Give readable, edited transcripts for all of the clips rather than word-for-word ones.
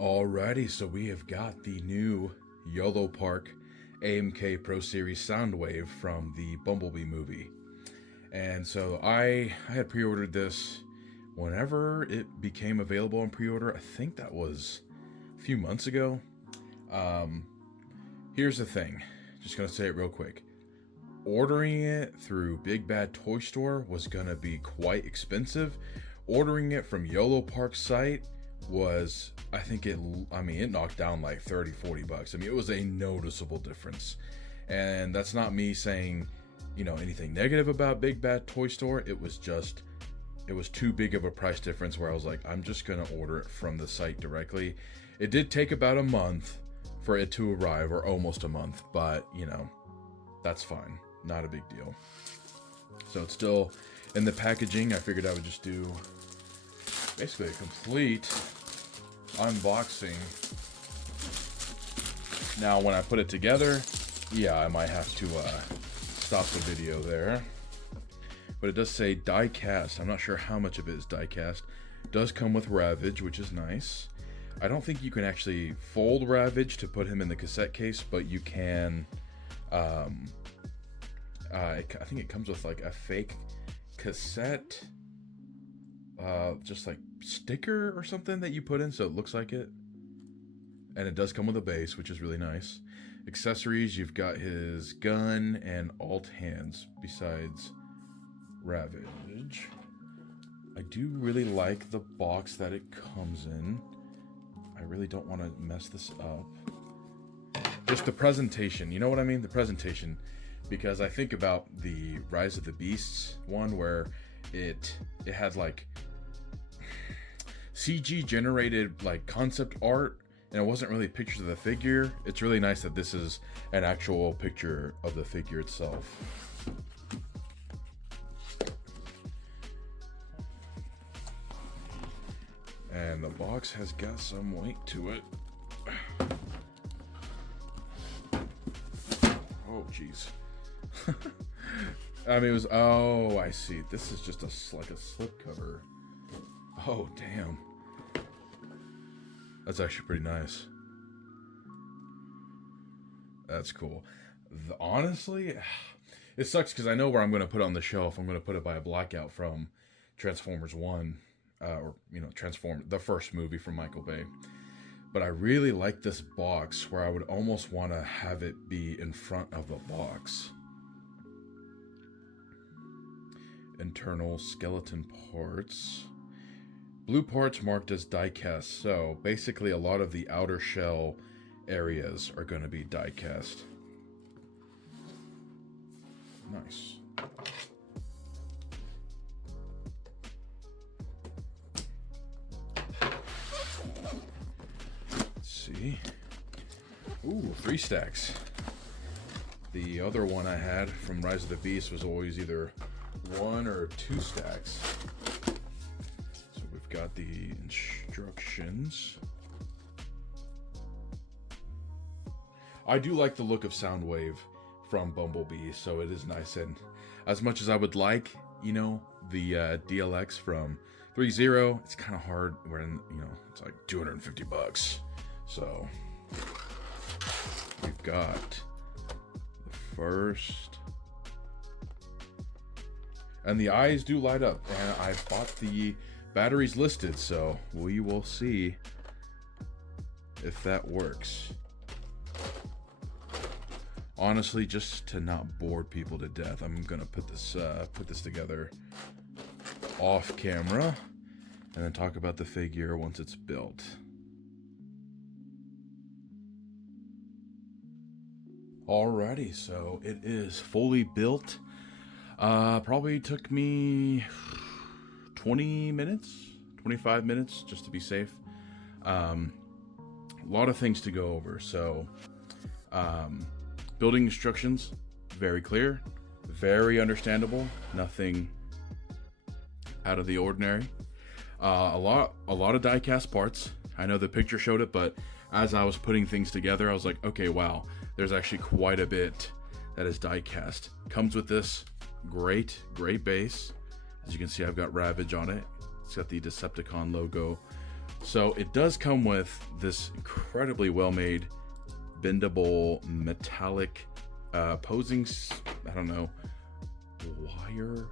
Alrighty, so we have got the new YOLOPARK AMK Pro Series Soundwave from the Bumblebee movie. And so I had pre-ordered this whenever it became available on pre-order. I think that was a few months ago. Here's the thing, just gonna say it real quick. Ordering it through Big Bad Toy Store was gonna be quite expensive. Ordering it from YOLOPARK's site was, I think it knocked down like 30-40 bucks. I mean, it was a noticeable difference. And that's not me saying, anything negative about Big Bad Toy Store. It was too big of a price difference where I was like, I'm just gonna order it from the site directly. It did take about a month for it to arrive, or almost a month, but that's fine, not a big deal. So it's still in the packaging. I figured I would just do basically a complete unboxing. Now when I put it together, yeah, I might have to stop the video there, but it does say die cast. I'm not sure how much of it is die cast. It does come with Ravage, which is nice. I don't think you can actually fold Ravage to put him in the cassette case, but you can I think it comes with like a fake cassette just like sticker or something that you put in so it looks like it. And it does come with a base, which is really nice. Accessories, you've got his gun and alt hands besides Ravage. I do really like the box that it comes in. I really don't want to mess this up. Just the presentation, you know what I mean? The presentation. Because I think about the Rise of the Beasts one where it had like CG generated like concept art, and it wasn't really pictures of the figure. It's really nice that this is an actual picture of the figure itself. And the box has got some weight to it. Oh, jeez. I mean, it was, oh, I see. This is just like a slip cover. Oh, damn. That's actually pretty nice. That's cool. Honestly, it sucks because I know where I'm going to put it on the shelf. I'm going to put it by a blackout from Transformers 1. Or, the first movie from Michael Bay. But I really like this box where I would almost want to have it be in front of the box. Internal skeleton parts. Blue parts marked as die cast. So basically a lot of the outer shell areas are going to be die cast. Nice. See? Ooh, 3 stacks. The other one I had from Rise of the Beast was always either 1 or 2 stacks. So we've got the instructions. I do like the look of Soundwave from Bumblebee, so it is nice. And as much as I would like, the DLX from 3.0, it's kind of hard when, it's like 250 bucks. So we've got the first, and the eyes do light up, and I bought the batteries listed, so we will see if that works. Honestly, just to not bore people to death, I'm gonna put this together off camera and then talk about the figure once it's built. Alrighty, so it is fully built. Probably took me 20 minutes, 25 minutes, just to be safe. A lot of things to go over. So, building instructions, very clear, very understandable, nothing out of the ordinary. A lot of die-cast parts. I know the picture showed it, but as I was putting things together, I was like, okay, wow. There's actually quite a bit that is die cast. Comes with this great base. As you can see, I've got Ravage on it. It's got the Decepticon logo So it does come with this incredibly well-made bendable metallic posing, I don't know, wire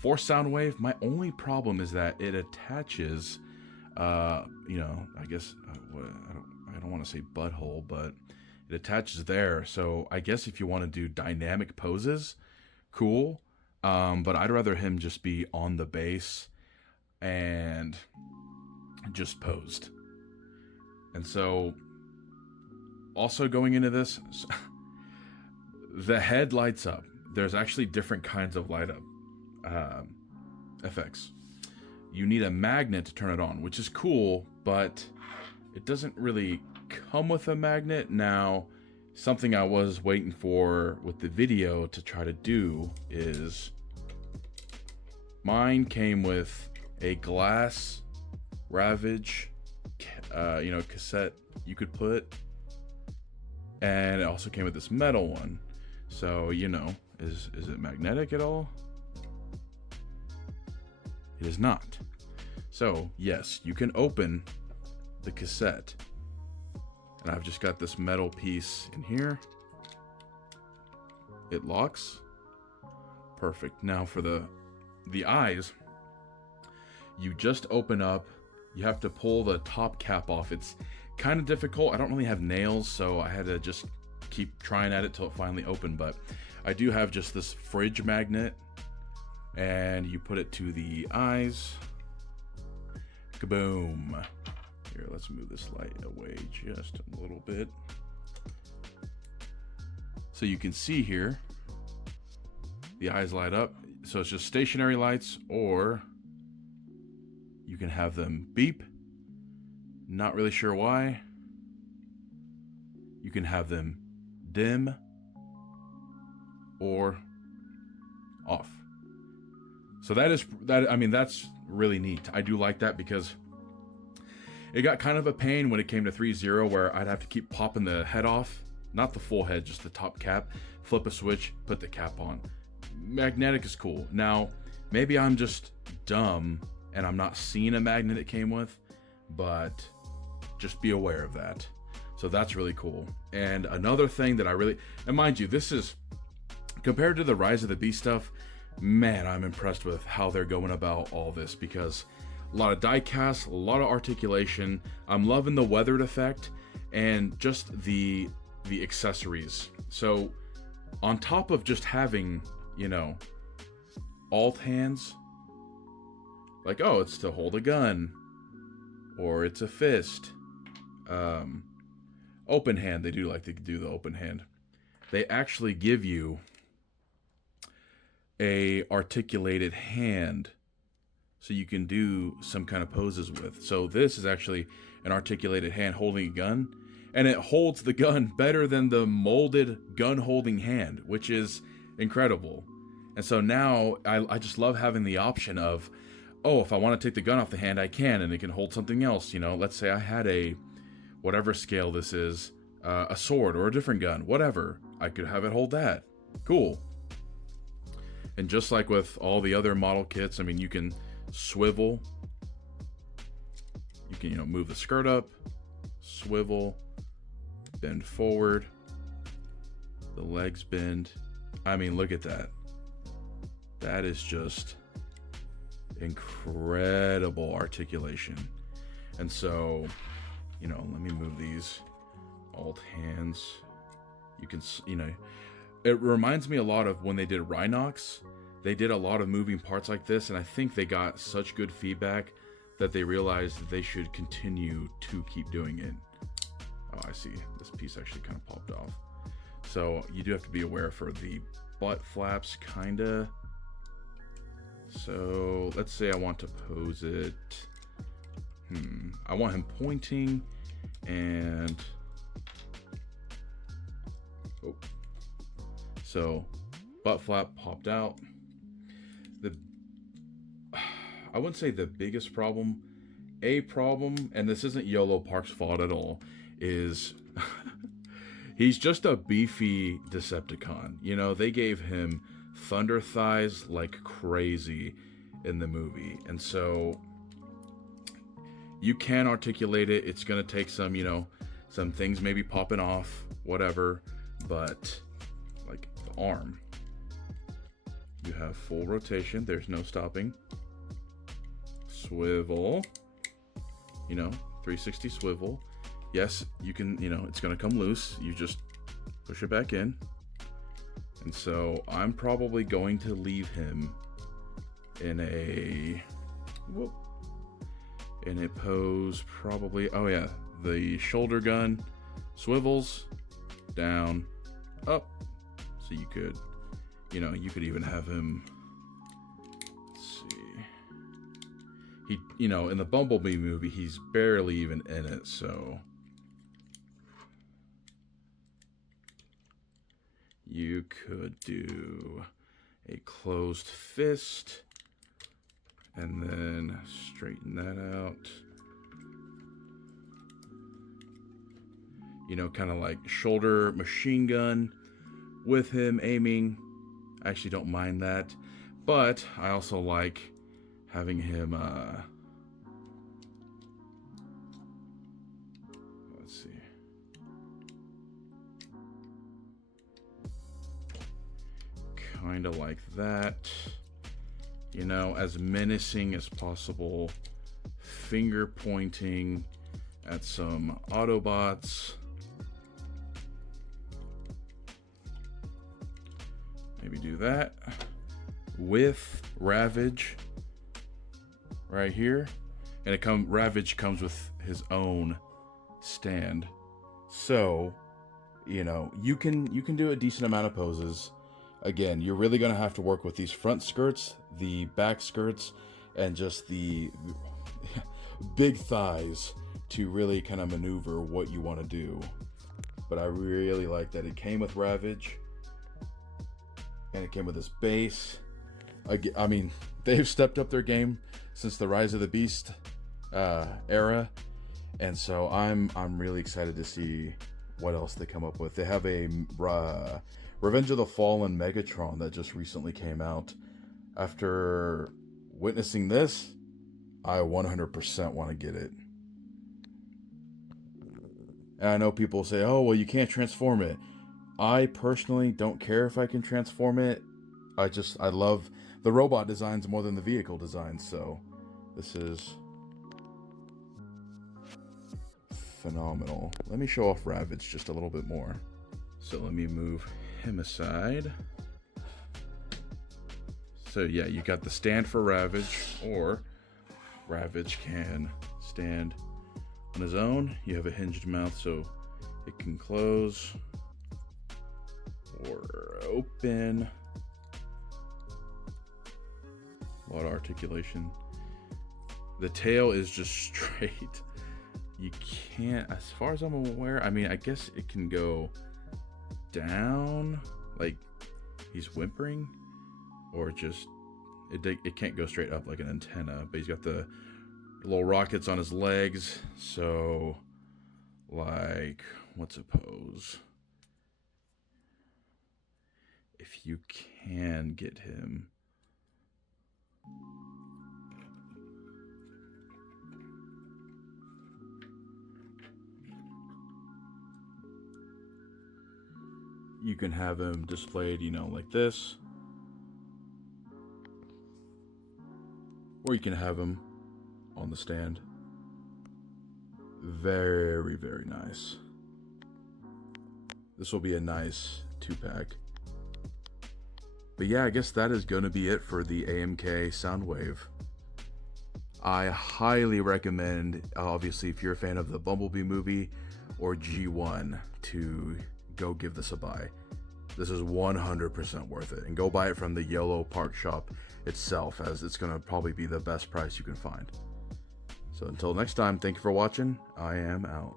for Soundwave. My only problem is that it attaches, you know, I guess I don't want to say butthole, but it attaches there. So I guess if you want to do dynamic poses, cool. But I'd rather him just be on the base and just posed. And so also going into this, the head lights up. There's actually different kinds of light up effects. You need a magnet to turn it on, which is cool, but it doesn't really come with a magnet. Now, something I was waiting for with the video to try to do is mine came with a glass Ravage, you know, cassette you could put, and it also came with this metal one. So, you know, is it magnetic at all? It is not. So, yes, you can open the cassette. And I've just got this metal piece in here. It locks. Perfect. Now for the eyes, you just open up. You have to pull the top cap off. It's kind of difficult. I don't really have nails, so I had to just keep trying at it till it finally opened. But I do have just this fridge magnet, and you put it to the eyes. Kaboom. Here, let's move this light away just a little bit. So you can see here, the eyes light up. So it's just stationary lights, or you can have them beep. Not really sure why. You can have them dim or off. So I mean, that's really neat. I do like that because it got kind of a pain when it came to 3.0 where I'd have to keep popping the head off. Not the full head, just the top cap. Flip a switch, put the cap on. Magnetic is cool. Now, maybe I'm just dumb and I'm not seeing a magnet it came with, but just be aware of that. So that's really cool. And another thing that and mind you, this is, compared to the Rise of the Beast stuff, man, I'm impressed with how they're going about all this, because a lot of die cast, a lot of articulation. I'm loving the weathered effect and just the accessories. So on top of just having, you know, alt hands, like, oh, it's to hold a gun, or it's a fist. Open hand, they do like to do the open hand. They actually give you a articulated hand, so you can do some kind of poses with. So this is actually an articulated hand holding a gun, and it holds the gun better than the molded gun holding hand, which is incredible. And so now I just love having the option of, oh, if I want to take the gun off the hand, I can, and it can hold something else. You know, let's say I had a, whatever scale this is, a sword or a different gun, whatever. I could have it hold that. Cool. And just like with all the other model kits, I mean, you can swivel. You can, you know, move the skirt up, swivel, bend forward. The legs bend. I mean, look at that. That is just incredible articulation. And so, you know, let me move these alt hands. You can, you know, it reminds me a lot of when they did Rhinox. They did a lot of moving parts like this, and I think they got such good feedback that they realized that they should continue to keep doing it. Oh, I see. This piece actually kind of popped off. So you do have to be aware for the butt flaps, kinda. So let's say I want to pose it. I want him pointing, and oh, so butt flap popped out. I wouldn't say the biggest problem. A problem, and this isn't YOLOPARK's fault at all, is he's just a beefy Decepticon. You know, they gave him thunder thighs like crazy in the movie. And so You can articulate it. It's gonna take some, you know, some things maybe popping off, whatever, but like the arm, you have full rotation, there's no stopping. Swivel, you know, 360 swivel. Yes, you can, you know, it's gonna come loose. You just push it back in. And so I'm probably going to leave him in a pose, probably, oh yeah, the shoulder gun swivels down, up. So you could, you know, you could even have him, let's see, he, you know, in the Bumblebee movie, he's barely even in it, so you could do a closed fist and then straighten that out. You know, kind of like shoulder machine gun with him aiming. I actually don't mind that, but I also like having him, let's see. Kind of like that. You know, as menacing as possible. Finger pointing at some Autobots. Maybe do that with Ravage right here, and Ravage comes with his own stand. So, you know, you can do a decent amount of poses. Again, you're really gonna have to work with these front skirts, the back skirts, and just the big thighs to really kind of maneuver what you want to do. But I really like that it came with Ravage. And it came with this base. I mean, they've stepped up their game since the Rise of the Beast era, and so I'm really excited to see what else they come up with. They have a Revenge of the Fallen Megatron that just recently came out. After witnessing this, I 100% want to get it. And I know people say, "Oh, well, you can't transform it." I personally don't care if I can transform it. I love the robot designs more than the vehicle designs, so this is phenomenal. Let me show off Ravage just a little bit more. So let me move him aside. So yeah, you got the stand for Ravage, or Ravage can stand on his own. You have a hinged mouth so it can close or open. A lot of articulation. The tail is just straight. You can't, as far as I'm aware, I mean, I guess it can go down, like he's whimpering, or just, it can't go straight up like an antenna, but he's got the little rockets on his legs, so, like, what's a pose? If you can get him. You can have him displayed, you know, like this. Or you can have him on the stand. Very, very nice. This will be a nice 2-pack. But yeah, I guess that is going to be it for the AMK Soundwave. I highly recommend, obviously, if you're a fan of the Bumblebee movie or G1, to go give this a buy. This is 100% worth it. And go buy it from the YOLOPARK shop itself, as it's going to probably be the best price you can find. So until next time, thank you for watching. I am out.